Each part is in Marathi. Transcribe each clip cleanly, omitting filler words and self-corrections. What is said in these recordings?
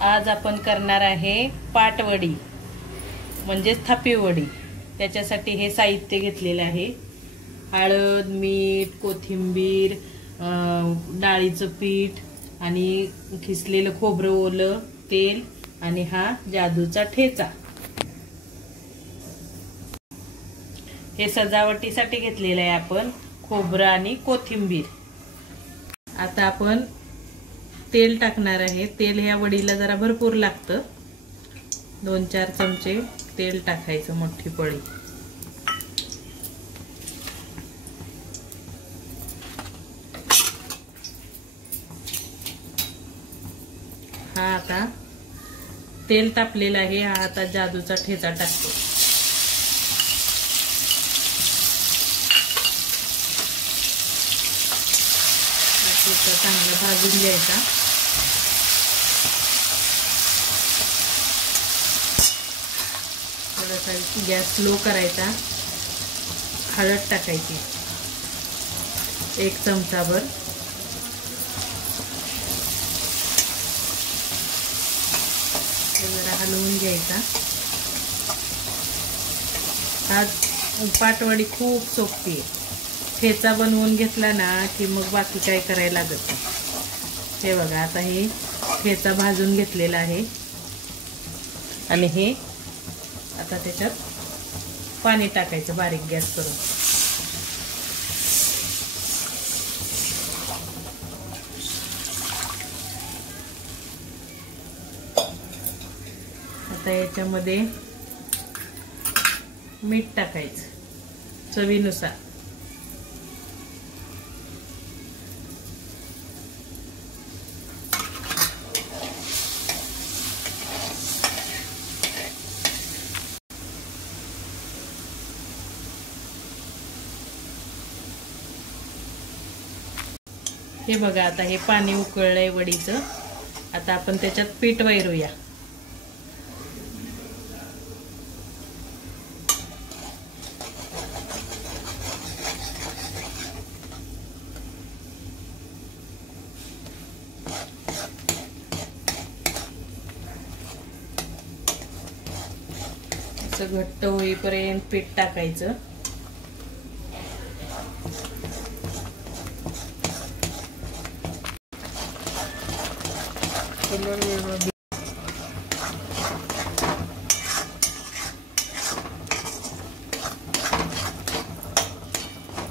आज आपण करणार आहे पाटवडी म्हणजे थापी वडी। त्याच्यासाठी हे साहित्य घेतलेले आहे। हळद, मीठ, कोथिंबीर, डाळीचं पीठ आणि खिसलेलं खोबरं, ओलं तेल आणि हा जादूचा ठेचा। हे सजावटीसाठी घेतलेलं आहे आपण खोबरं आणि कोथिंबीर। आता आपण तेल टाकणार आहे। तेल ह्या वडीला जरा भरपूर लागतं। 2-4 चमचे तेल टाकायचं, मोठी पळी। हा आता तेल तापलेलं आहे। हा आता जादूचा ठेचा टाकतो। चांगला भाजून घ्यायचा। थोडासा गॅस स्लो करायचा। हळद टाकायची 1 चमचाभर। जरा हलवून घ्यायचा। हा पाटवडी खूप सोपी आहे। ठेचा बनवून घेतला ना की मग बाकी काय करायला लागत नाही। हे बघा, आता हे ठेचा भाजून घेतलेला आहे आणि हे आता त्याच्यात पाणी टाकायचं बारीक गॅस करून। आता याच्यामध्ये मीठ टाकायचं चवीनुसार। हे बघा, आता हे पाणी उकळलंय वडीचं। आता आपण त्याच्यात पीठ वैरूया। असं घट्ट होईपर्यंत पीठ टाकायचं।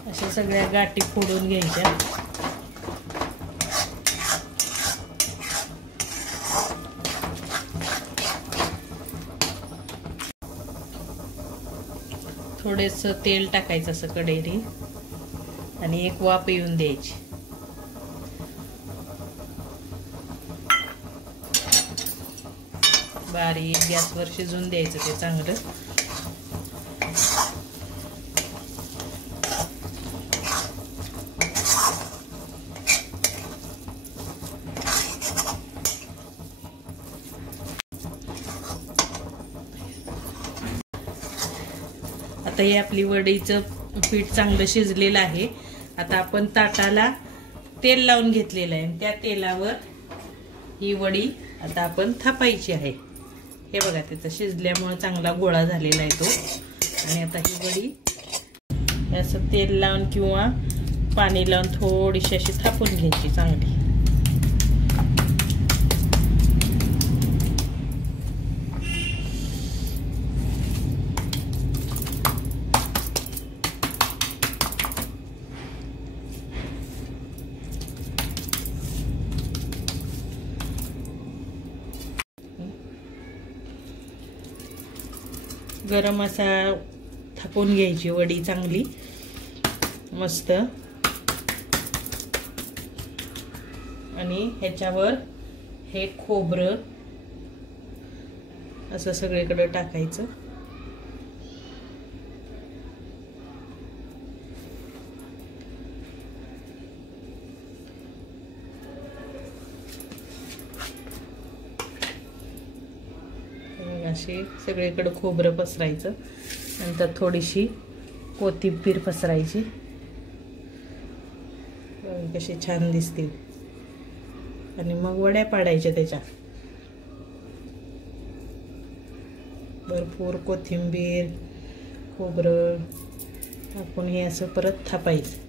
अशा सगळ्या गाठी फोडून घ्यायच्या। थोडेसं तेल टाकायचं असं कढईत आणि एक वाफ येऊन द्यायची। बारीक गॅसवर शिजून द्यायचं ते चांगलं। आता हे आपली वडीचं पीठ चांगलं शिजलेलं आहे। आता आपण ताटाला तेल लावून घेतलेलं आहे। त्या तेलावर ही वडी आता आपण थापायची आहे। हे बघा, त्याचं शिजल्यामुळे चांगला गोळा झालेला आहे तो। आणि आता ही वडी असं तेल लावून किंवा पाणी लावून थोडीशी अशी थापून घ्यायची चांगली। गरम असा थापून घ्यायची वडी चांगली मस्त। आणि ह्याच्यावर हे खोबरं असं सगळीकडे टाकायचं। असे सगळीकडे खोबरं पसरायचं। नंतर थोडीशी कोथिंबीर पसरायची। कशी छान दिसते। आणि मग वड्या पाडायच्या त्याच्या। भरपूर कोथिंबीर खोबरं टाकून हे असं परत थापायचं.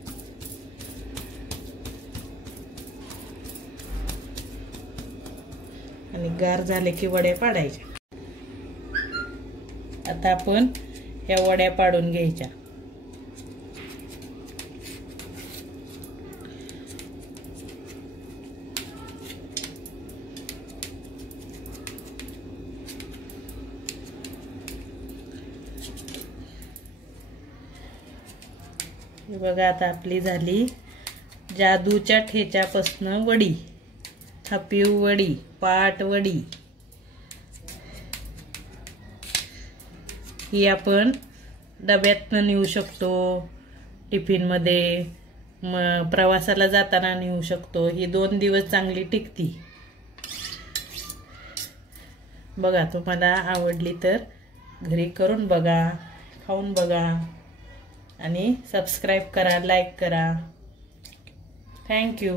आणि गार झाले की वड्या पाडायच्या. आता आपण ह्या वड्या पाडून घ्यायच्या. हे बघा आता आपली झाली जादूच्या ठेच्यापासनं वडी, थापीव वडी, पाट वडी. ही आपण डब्यातनं नेऊ शकतो, टिफिनमध्ये, प्रवासाला जाताना नेऊ शकतो. ही 2 दिवस चांगली टिकती. बघा, तुम्हाला आवडली तर घरी करून बघा, खाऊन बघा आणि सबस्क्राईब करा, लाईक करा. थँक्यू.